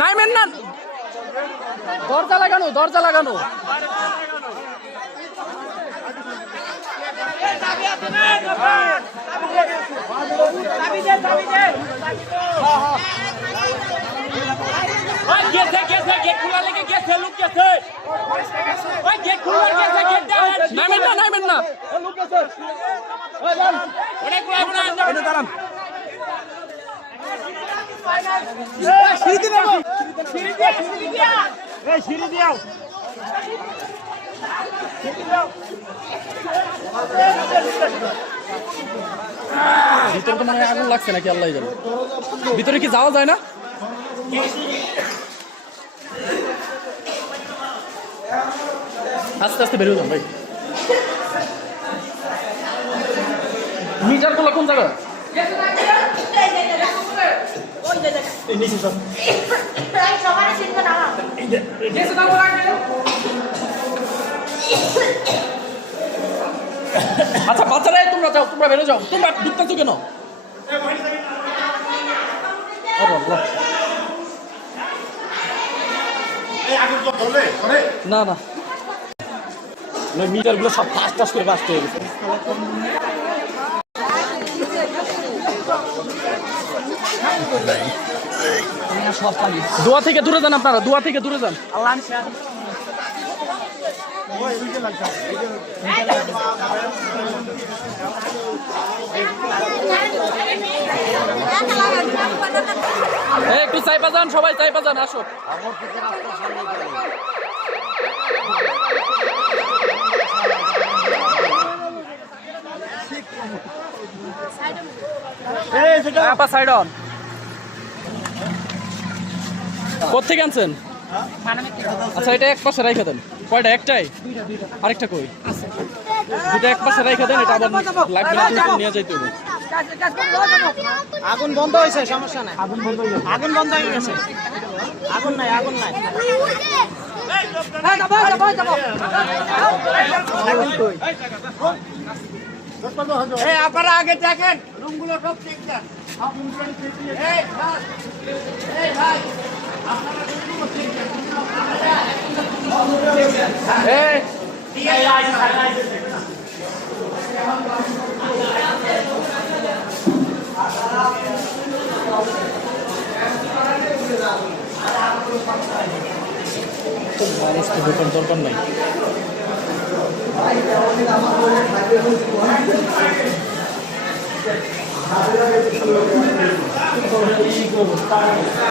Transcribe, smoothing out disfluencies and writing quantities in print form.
নাইমেন না, দরজা লাগানো, দরজা লাগানো। নাইমেন না, নাইমেন না। ভিতরে তো মানে আগুন লাগছে নাকি আল্লাহ জানে। ভিতরে কি যাওয়া যায় না? আস্তে আস্তে বেরিয়ে যান ভাই। মিটার গুলো কোন জায়গা? আচ্ছা বাচ্চারা তোমরা যাও, তোমরা বেরো যাও, তোমরা ঢুকতেছো কেন? না না মিটার গুলো সব টাস টাস করে বাঁচতে হয়ে গেছে। দোয়া থেকে দূরে যান আপনারা, দোয়া থেকে দূরে যান। একটু চাইপা যান, সবাই চাইপা যান, আসো। Side on. কোথেকে আনছেন? আচ্ছা এটা এক পাশে রাইখা দেন। কয়টা? একটাই? আরেকটা কই? দুটা এক পাশে রাইখা দেন, এটা আবার লাগবে না, নিয়ে যাইতে হবে। আগুন বন্ধ হয়েছে, সমস্যা নাই। আগুন বন্ধ হয়ে গেছে, আগুন বন্ধ হয়ে গেছে। আগুন নাই, আগুন নাই। আপনারা আগে দেখেন, রুমগুলো সব চেক দেন। দরকার নাই।